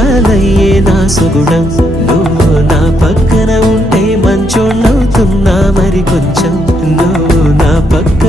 లోకాలయ్యే నా సుగుణం నువ్వు నా పక్కన ఉంటే మంచోళ్ళవుతున్నా మరి కొంచెం నువ్వు నా పక్క